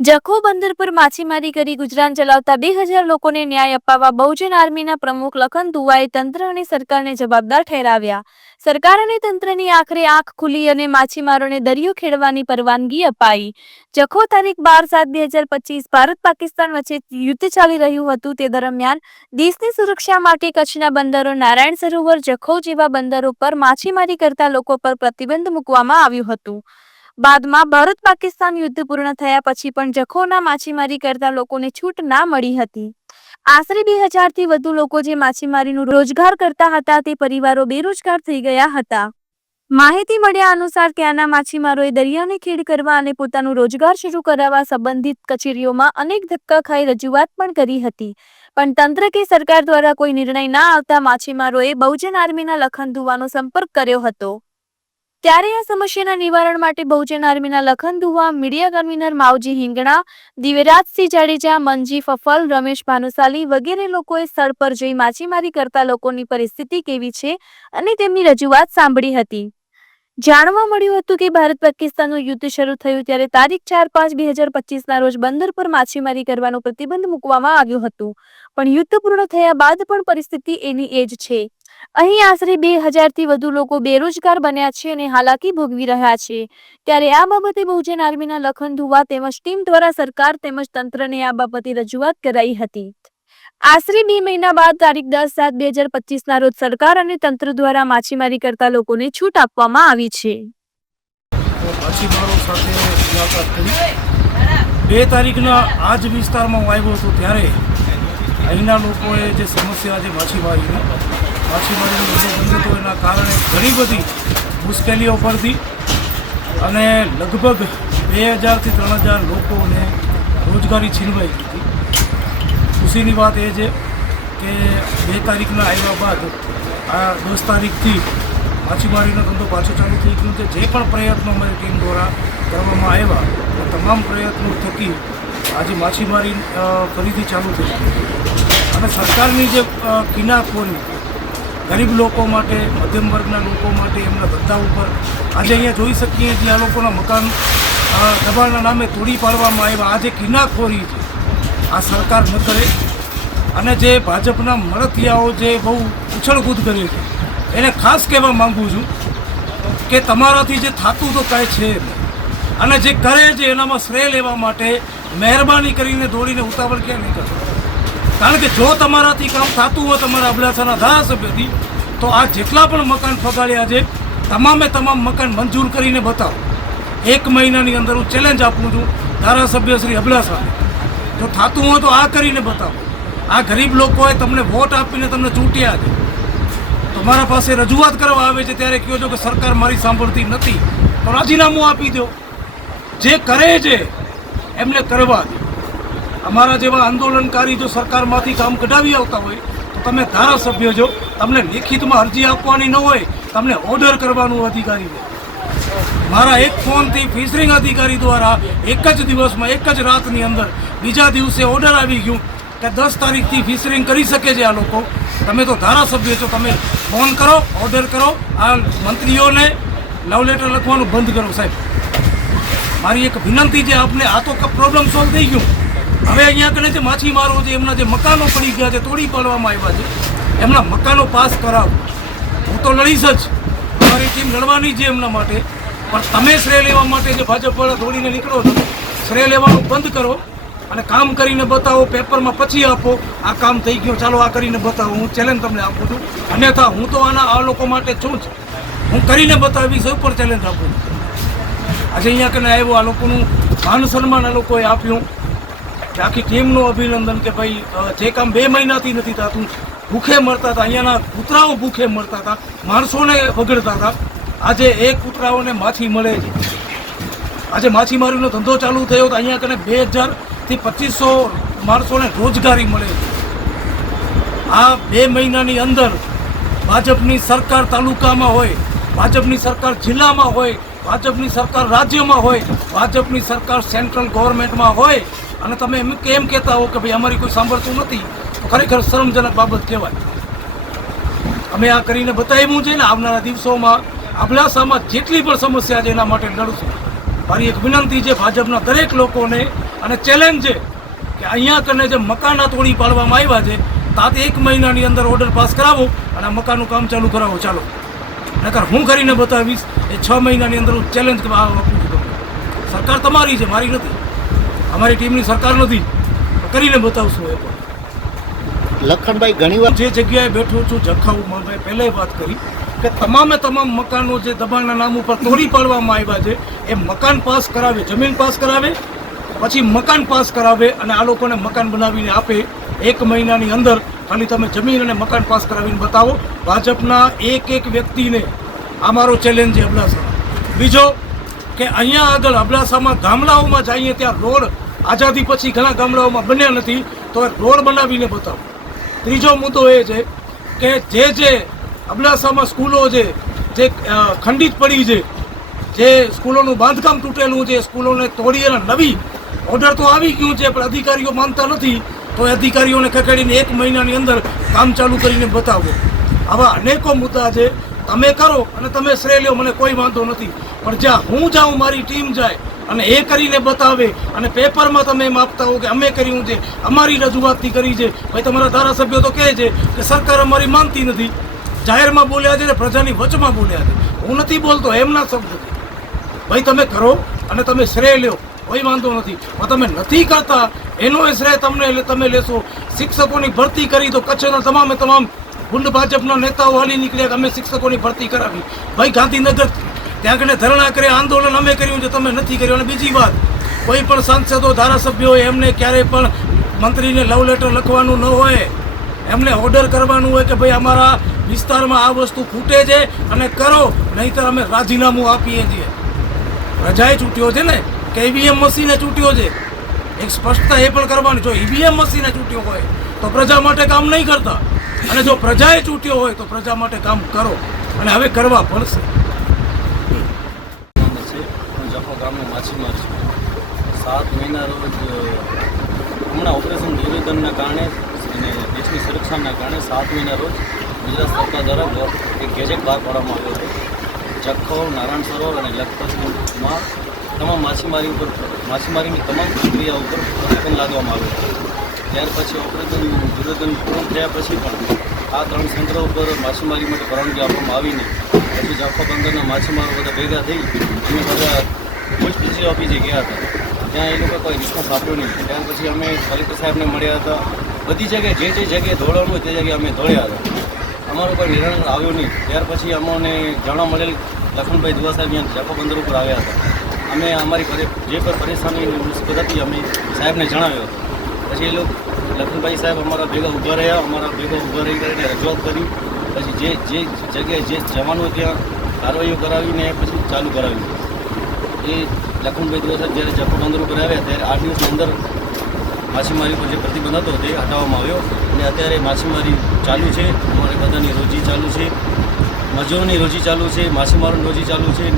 જખો બંદર પર માછીમારી કરી ગુજરાન ચલાવતા બે હજાર લોકોને ન્યાય અપાવવા બહુજન આર્મીના પ્રમુખ લખન દુવાએ તંત્ર અને સરકારને જવાબદાર ઠેરાવ્યા. સરકાર અને તંત્રની આખરે આંખ ખુલી અને માછીમારોને દરિયો ખેડવાની પરવાનગી અપાઈ. જખો તારીખ બાર સાત બે હજાર પચીસ ભારત પાકિસ્તાન વચ્ચે યુદ્ધ ચાલી રહ્યું હતું તે દરમિયાન દેશની સુરક્ષા માટે કચ્છના બંદરો નારાયણ સરોવર, જખો જેવા બંદરો પર માછીમારી કરતા લોકો પર પ્રતિબંધ મૂકવામાં આવ્યું હતું. બાદમાં ભારત પાકિસ્તાન યુદ્ધ પૂર્ણ થયા પછી પણ જખોના માછીમારી કરતા લોકોને છૂટ ના મળી હતી. આશરે બે હજારથી વધુ લોકો જે માછીમારીનું રોજગાર કરતા હતા તે પરિવારો બેરોજગાર થઈ ગયા હતા. માહિતી મળ્યા અનુસાર ત્યાંના માછીમારોએ દરિયાને ખેડ કરવા અને પોતાનું રોજગાર શરૂ કરાવવા સંબંધિત કચેરીઓમાં અનેક ધક્કા ખાઈ રજૂઆત પણ કરી હતી. પણ તંત્ર કે સરકાર દ્વારા કોઈ નિર્ણય ના આવતા માછીમારોએ બહુજન આર્મીના લખન ધુવાનો સંપર્ક કર્યો હતો. ત્યારે આ સમસ્યાના નિવારણ માટે બહુજન આર્મીના લખન દુવા મીડિયા કન્વીનર માવજી હિંગણા, દિવ્યરાજસિંહ જાડેજા મંજી ફફલ, રમેશ ભાનુશાલી વગેરે લોકોએ સ્થળ પર જઈ માછીમારી કરતા લોકોની પરિસ્થિતિ કેવી છે અને તેમની રજૂઆત સાંભળી હતી. જાણવા મળ્યું હતું કે ભારત પાકિસ્તાનનું યુદ્ધ શરૂ થયું ત્યારે તારીખ ચાર પાંચ બે હજાર પચીસના રોજ બંદર પર માછીમારી કરવાનો પ્રતિબંધ મૂકવામાં આવ્યું હતું. પણ યુદ્ધ પૂર્ણ થયા બાદ પણ પરિસ્થિતિ એની એ જ છે. અહીં આશરે બે હજારથી વધુ લોકો બેરોજગાર બન્યા છે અને હાલાકી ભોગવી રહ્યા છે. ત્યારે આ બાબતે બહુજન આર્મીના લખન ધુવા તેમજ ટીમ દ્વારા સરકાર તેમજ તંત્રને આ બાબતે રજૂઆત કરાઈ હતી. આશરે બે મહિના બાદ તારીખ દસ સાત બે હજાર પચીસના રોજ સરકાર અને તંત્ર દ્વારા માછીમારી કરતા લોકોને છૂટ આપવામાં આવી છે. માછીમારો બે તારીખના આ જ વિસ્તારમાં હું આવ્યો હતો ત્યારે અહીંના લોકોએ જે સમસ્યા છે માછીમારીની, માછીમારીનો એના કારણે ઘણી બધી મુશ્કેલીઓ પડતી અને લગભગ બે હજારથી ત્રણ હજાર લોકોને રોજગારી છીનવાઈ હતી. ખુશીની વાત એ છે કે બે તારીખના આવ્યા બાદ આ દસ તારીખથી માછીમારીનો ધંધો પાછો ચાલુ થઈ ગયો છે. જે પણ પ્રયત્નો અમારી ટીમ દ્વારા કરવામાં આવ્યા, એ તમામ પ્રયત્નો થકી આજે માછીમારી ફરીથી ચાલુ થઈ અને સરકારની જે કિનાખોરી, ગરીબ લોકો માટે, મધ્યમ વર્ગના લોકો માટે એમના ધંધા ઉપર આજે અહીંયા જોઈ શકીએ કે આ લોકોના મકાન દબાણના નામે તોડી પાડવામાં આવ્યા. આ જે કિનાખોરી છે આ સરકાર ન કરે અને જે ભાજપના મળતિયાઓ જે બહુ ઉછળકૂદ કરે છે, એને ખાસ કહેવા માંગુ છું કે તમારાથી જે થતું તો કાંઈ છે અને જે કરે છે એનામાં શ્રેય લેવા માટે મહેરબાની કરીને દોડીને ઉતાવળ ક્યાં નહીં કરશો? કારણ કે જો તમારાથી કામ થતું હોય તમારા અબડાસાના ધારાસભ્યથી, તો આ જેટલા પણ મકાન ફગાડ્યા છે, તમામે તમામ મકાન મંજૂર કરીને બતાવો. એક મહિનાની અંદર હું ચેલેન્જ આપું છું ધારાસભ્ય શ્રી અબડાસાને. જો થતું હોય તો આ કરીને બતાવો. આ ગરીબ લોકોએ તમને વોટ આપીને તમને ચૂંટ્યા છે. તમારા પાસે રજૂઆત કરવા આવે છે ત્યારે કહો છો કે સરકાર મારી સાંભળતી નથી, તો રાજીનામું આપી દો. જે કરે છે, એમને કરવા દો. અમારા જેવા આંદોલનકારી જો સરકારમાંથી કામ કઢાવી આવતા હોય, તો તમે ધારાસભ્ય છો, તમને લિખિતમાં અરજી આપવાની ન હોય, તમને ઓર્ડર કરવાનું અધિકારી મારા એક ફોનથી ફિશરિંગ અધિકારી દ્વારા એક જ દિવસમાં, એક જ રાતની અંદર બીજા દિવસે ઓર્ડર આવી ગયું કે દસ તારીખથી ફિશરિંગ કરી શકે છે આ લોકો. તમે તો ધારાસભ્ય છો, તમે ફોન કરો ઓર્ડર કરો. આ મંત્રીઓને લવ લેટર લખવાનું બંધ કરો, સાહેબ. મારી એક વિનંતી છે, આપને આ તો પ્રોબ્લેમ સોલ્વ થઈ ગયું. હવે અહીંયા કને જે માછીમારો છે, એમના જે મકાનો પડી ગયા છે, તોડી પાડવામાં આવ્યા છે. એમના મકાનો પાસ કરાવો. હું તો લડીશ જ. મારી ટીમ લડવાની છે એમના માટે. પણ તમે શ્રેય લેવા માટે જે ભાજપ વાળા દોડીને નીકળો છો, શ્રેય લેવાનું બંધ કરો. અને કામ કરીને બતાવો, પેપરમાં પછી આપો. આ કામ થઈ ગયું, ચાલો આ કરીને બતાવો. હું ચેલેન્જ તમને આપું છું. અન્યથા હું તો આના આ લોકો માટે છું જ. હું કરીને એ ઉપર ચેલેન્જ આપું છું. આજે અહીંયા કને આવ્યો, આ લોકોનું માન સન્માન આ લોકોએ આપ્યું. કે આખી ટીમનું અભિનંદન કે ભાઈ જે કામ બે મહિનાથી નથી થતું, ભૂખે મરતા હતા. અહીંયાના કૂતરાઓ ભૂખે મરતા હતા. માણસોને વગડતા હતા. આજે એ કૂતરાઓને માછી મળે છે આજે માછીમારીનો ધંધો ચાલુ થયો તો અહીંયા કને બે હજારથી પચીસો માણસોને રોજગારી મળે. આ બે મહિનાની અંદર ભાજપની સરકાર તાલુકામાં હોય, ભાજપની સરકાર જિલ્લામાં હોય, ભાજપની સરકાર રાજ્યમાં હોય, ભાજપની સરકાર સેન્ટ્રલ ગવર્મેન્ટમાં હોય, અને તમે એમ કેમ કહેતા હો કે ભાઈ અમારી કોઈ સાંભળતું નથી, તો ખરેખર શરમજનક બાબત કહેવાય. અમે આ કરીને બતાવ્યું છે ને, આવનારા દિવસોમાં અબડાસામાં જેટલી પણ સમસ્યા છે એના માટે લડશું. મારી એક વિનંતી છે, ભાજપના દરેક લોકોને અને ચેલેન્જ છે કે અહીંયા કને જે મકાના તોડી પાડવામાં આવ્યા છે તાત એક મહિનાની અંદર ઓર્ડર પાસ કરાવો અને આ મકાનનું કામ ચાલુ કરાવો. ચાલો. નકર હું કરીને બતાવીશ એ છ મહિનાની અંદર હું ચેલેન્જ સરકાર તમારી છે મારી નથી. અમારી ટીમની સરકાર નથી. કરીને બતાવશું એ પણ. લખનભાઈ ઘણીવાર જે જગ્યાએ બેઠો છું જખાઉમાં મેં પહેલાંય વાત કરી કે તમામે તમામ મકાનો જે દબાણના નામ ઉપર તોડી પાડવામાં આવ્યા છે એ મકાન પાસ કરાવે જમીન પાસ કરાવે પછી મકાન પાસ કરાવે અને આ લોકોને મકાન બનાવીને આપે. એક મહિનાની અંદર ખાલી તમે જમીન અને મકાન પાસ કરાવીને બતાવો. ભાજપના એક એક વ્યક્તિને આ ચેલેન્જ છે અબડાસા. બીજો કે અહીંયા આગળ અબડાસામાં ગામડાઓમાં જઈએ ત્યાં રોડ આઝાદી પછી ઘણા ગામડાઓમાં બન્યા નથી, તો રોડ બનાવીને બતાવો. ત્રીજો મુદ્દો એ છે કે જે જે અબડાસામાં સ્કૂલો છે, જે ખંડિત પડી છે, જે સ્કૂલોનું બાંધકામ તૂટેલું છે, સ્કૂલોને તોડી અને નવી ઓર્ડર તો આવી ગયું છે, પણ અધિકારીઓ માનતા નથી. તો અધિકારીઓને ખસેડીને એક મહિનાની અંદર કામ ચાલુ કરીને બતાવો. આવા અનેકો મુદ્દા છે. તમે કરો અને તમે શ્રેય લ્યો મને કોઈ વાંધો નથી. પણ જ્યાં હું જાઉં, મારી ટીમ જાય અને એ કરીને બતાવે અને પેપરમાં તમે એમ આપતા હો કે અમે કર્યું છે, અમારી રજૂઆતથી કરી છે. ભાઈ, તમારા ધારાસભ્યો તો કહે છે કે સરકાર અમારી માનતી નથી. જાહેરમાં બોલ્યા છે ને પ્રજાની વચમાં બોલ્યા છે. હું નથી બોલતો, એમના શબ્દ છે ભાઈ, તમે કરો અને તમે શ્રેય લ્યો કોઈ વાંધો નથી. પણ તમે નથી કરતા, એનો શ્રેય તમને તમે લેશો. શિક્ષકોની ભરતી કરી તો કચ્છના તમામે તમામ ગુંડ ભાજપના નેતાઓ હાલી નીકળ્યા અમે શિક્ષકોની ભરતી કરાવી. ભાઈ ગાંધીનગર ત્યાં કને ધરણા કર્યા આંદોલન અમે કર્યું છે, તમે નથી કર્યું. અને બીજી વાત, કોઈ પણ સાંસદો, ધારાસભ્યો એમને ક્યારેય પણ મંત્રીને લવ લેટર લખવાનું ન હોય, એમને ઓર્ડર કરવાનું હોય કે ભાઈ અમારા વિસ્તારમાં આ વસ્તુ ખૂટે છે અને કરો, નહીંતર અમે રાજીનામું આપીએ છીએ. રજાએ છૂટ્યો છે ને? કે ઈવીએમ મશીને ચૂંટ્યો છે? એક સ્પષ્ટતા એ પણ કરવાની, જો ઈવીએમ મશીને ચૂંટ્યો હોય, તો પ્રજા માટે કામ નહીં કરતા. અને જો પ્રજાએ ચૂંટ્યો હોય, તો પ્રજા માટે કામ કરો. અને હવે કરવા પડશે. જફો ગામનો માછીમાર છું. સાત મહિના રોજ, હમણાં ઓપરેશન દુર્યોધનના કારણે અને દેશની સુરક્ષાના કારણે સાત મહિના રોજ ગુજરાત સરકાર દ્વારા એક ગેજેટ બહાર પાડવામાં આવ્યો હતો. જખો, નારાયણ સરોવર અને લખપતમાં તમામ માછીમારી ઉપર માછીમારીની તમામ પ્રક્રિયા ઉપર પ્રતિબંધ લાદવામાં આવે છે. ત્યાર પછી ઓપરેશન દુર્યોધન પૂર્ણ થયા પછી પણ આ ત્રણ સંગ્રહ ઉપર માછીમારી માટે પરવાનગી આપવામાં આવી નહીં પછી જાફા બંદરના માછીમારો બધા ભેગા થઈ અમે બધા પોસ્ટ ઓફિસે ગયા હતા. ત્યાં એ લોકો કોઈ રિસ્પોન્સ આપ્યો નહીં. ત્યાર પછી અમે કલેક્ટર સાહેબને મળ્યા હતા. બધી જગ્યાએ જે જે જગ્યાએ દોડવાનું હોય તે જગ્યાએ અમે દોડ્યા હતા. અમારો કોઈ નિર્ણય આવ્યો નહીં. ત્યાર પછી અમને જાણવા મળેલ લખનભાઈ દુવા સાહેબ જાફા બંદર ઉપર આવ્યા હતા. અમે અમારી જે પણ પરેશાની મુસીબત હતી અમે સાહેબને જણાવ્યો. પછી એ લોકો લખનભાઈ સાહેબ અમારા ભેગા ઊભા રહ્યા, અમારા ભેગા ઊભા રહી કરીને રજૂઆત કરી. પછી જે જે જગ્યાએ જે જવાનું ત્યાં કાર્યવાહીઓ કરાવીને પછી ચાલુ કરાવ્યું. એ લખનભાઈ દિવસ જ્યારે જખો બંદરો કરાવ્યા ત્યારે આઠ દિવસની અંદર માછીમારી પર જે પ્રતિબંધ હતો તે હટાવવામાં આવ્યો. અને અત્યારે માછીમારી ચાલુ છે. અમારે બધાની રોજી ચાલુ છે. મજૂરોની રોજી ચાલુ છે. માછીમારોની રોજી ચાલુ છે.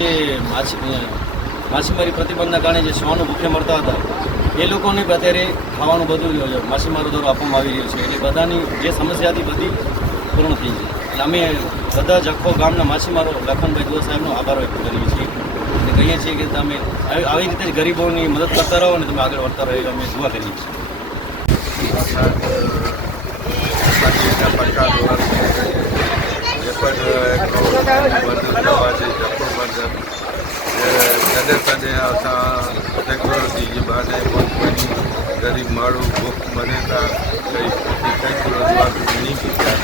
એ માછી માછીમારી પ્રતિબંધના કારણે જે શ્વાનો ભૂખે મળતા હતા એ લોકોને અત્યારે ખાવાનું બધું માછીમારો દ્વારા આપવામાં આવી રહ્યું છે એટલે બધાની જે સમસ્યા હતી બધી પૂર્ણ થઈ છે એટલે અમે બધા જખો ગામના માછીમારો લખનભાઈ દુવા સાહેબનો આભાર વ્યક્ત કરીએ છીએ અને કહીએ છીએ કે તમે આવી રીતે જ ગરીબોની મદદ કરતા રહો અને તમે આગળ વધતા રહો અમે દુઆ કરીએ છીએ પણ એકલો દરવાજે જખો બંદર કદે કદે આવતા ટેકનોલોજી બહાને પોતપોતાની ગરીબ માળું ભૂખ બનેતા કઈ ખોટી ટેકનોલોજી આપી નહીં પીતા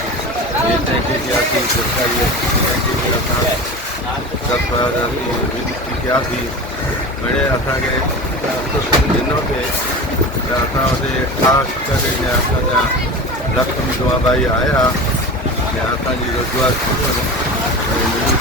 એ ટેકનોલોજી આપી સરકારી ટેકનોલોજી હતા દસ હજાર હતી વીસ આપી મળે અસાંखे कुझु ॾिनो थिए त असां हुते ख़ासि करे असांजा लक्ष्मी दुआ भाई आया કે આતાની રજૂઆત કરો